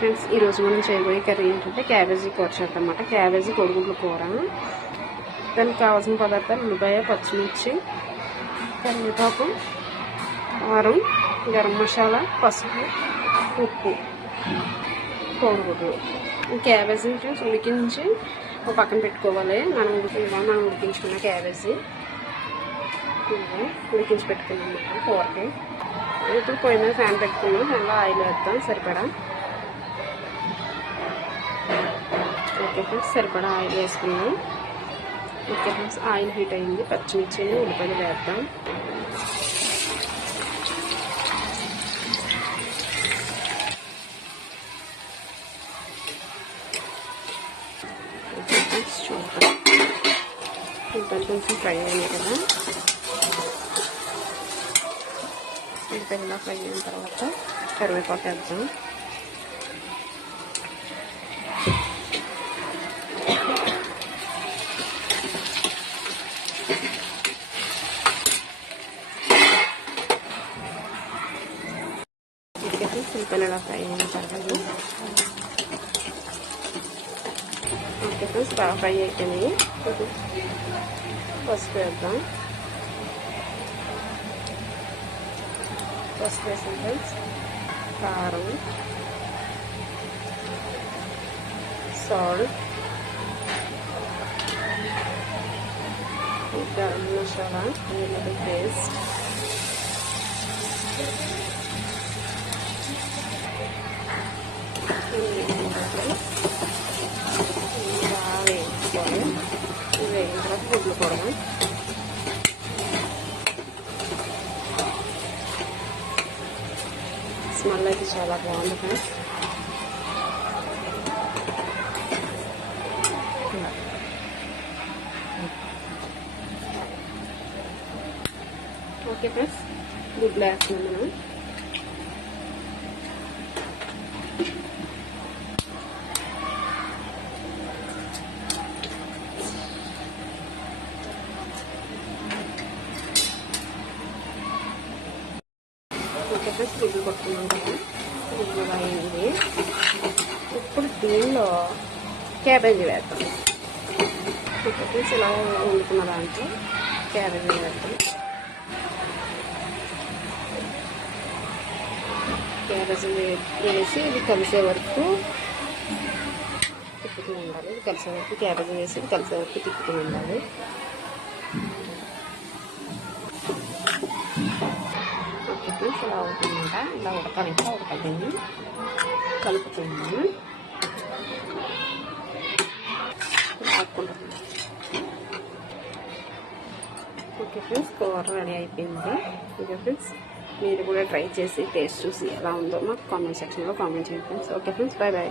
ఫ్రెండ్స్ ఈరోజు మనం చేయబోయే కర్రీ ఏంటంటే క్యాబేజీ కూర చేద్దామన్నమాట. క్యాబేజీ కోడిగుడ్ల కూర. దానికి కావాల్సిన పదార్థాలు ఉల్లిపాయ, పచ్చిమిర్చి, కరివేపాకు, కారం, గరం మసాలా, పసుపు, ఉప్పు, కోడిగుడ్లు. క్యాబేజీ ఫ్రెండ్స్ ఉడికించి ఒక పక్కన పెట్టుకోవాలి. మనం ఉడికించుకున్న క్యాబేజీ ఉడికించి పెట్టుకున్నాం అన్నమాట కూరకి. ఇప్పుడు పొయ్యి మీద ఫ్యాన్ పెట్టుకున్నాం. దానిలో ఆయిల్ వేద్దాం సరిపడా. ఓకే ఫ్రెండ్స్, సరిపడా ఆయిల్ వేసుకున్నాం. ఓకే ఫ్రెండ్స్, ఆయిల్ హీట్ అయింది. పచ్చిమిర్చిని ఉల్లిపాయలు వేద్దాం. ఓకే ఫ్రెండ్స్, చూద్దాం. ఉల్లిపాయలు కొంచెం ఫ్రై అయ్యాయి కదా. ఉల్లిపాయలు ఫ్రై అయిన తర్వాత కరివేపాకు వేద్దాం. ఉల్లిపాయలు ఎలా ఫ్రై అయిన తర్వాత ఓకే ఫ్రెండ్స్, బాగా ఫ్రై అయిపోయినాయి. పసుపు వేద్దాం. పసుపు వేసాం ఫ్రెండ్స్. కారం, సాల్ట్, గరం మసాలా, అల్లం పేస్ట్, బాగా వేయించుకోవాలి. వేగిన తర్వాత గుడ్లు కొడదాం. స్మెల్ అయితే చాలా బాగుంది ఫ్రెండ్స్. ఓకే ఫ్రెండ్స్, గుడ్లు వేస్తున్నాం మనం. ఓకే ఫ్రెండ్స్, గుడ్లు కొట్టుకున్నాం కదా. గుడ్లు అయింది. ఇప్పుడు దీనిలో క్యాబేజీ వేద్దాం. ఓకే ఫ్రెండ్స్, ఇలా వండుకున్న దాంట్లో క్యాబేజీ వేద్దాం. క్యాబేజీ వేసి ఇది కలిసే వరకు తిప్పుతూ ఉండాలి. ఇది కలిసే వరకు క్యాబేజీ వేసి ఇది కలిసే వరకు తిప్పుతూ ఉండాలి. ఓకే ఫ్రెండ్స్, ఇలా అవుతుందంట. ఇలా ఉడకాలంటే ఉడకదండి. కలుపుతున్నాము. ఆడుకుంటున్నాం. ఓకే ఫ్రెండ్స్, కూర రెడీ అయిపోయింది. ఓకే ఫ్రెండ్స్, మీరు కూడా ట్రై చేసి టేస్ట్ చూసి ఎలా ఉందో మాకు కామెంట్ సెక్షన్లో కామెంట్ చేయండి friends. Okay friends, bye bye.